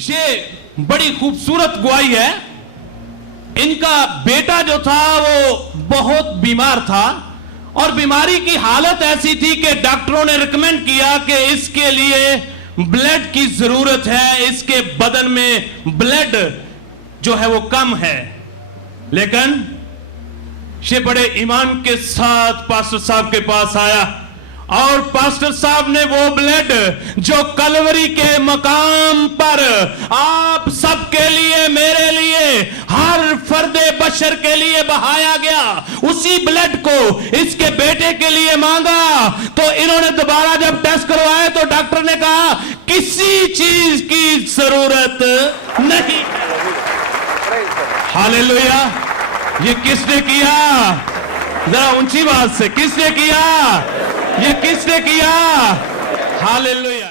ये बड़ी खूबसूरत गवाही है। इनका बेटा जो था वो बहुत बीमार था और बीमारी की हालत ऐसी थी कि डॉक्टरों ने रिकमेंड किया कि इसके लिए ब्लड की जरूरत है, इसके बदन में ब्लड जो है वो कम है। लेकिन ये बड़े ईमान के साथ पास्टर साहब के पास आया और पास्टर साहब ने वो ब्लड जो कलवरी के मकाम पर आप सबके लिए, मेरे लिए, हर फर्दे बशर के लिए बहाया गया, उसी ब्लड को इसके बेटे के लिए मांगा। तो इन्होंने दोबारा जब टेस्ट करवाया तो डॉक्टर ने कहा किसी चीज की जरूरत नहीं। हालेलुया। ये किसने किया? जरा ऊंची बात से, किसने किया? ये किसने किया? हालेलुया।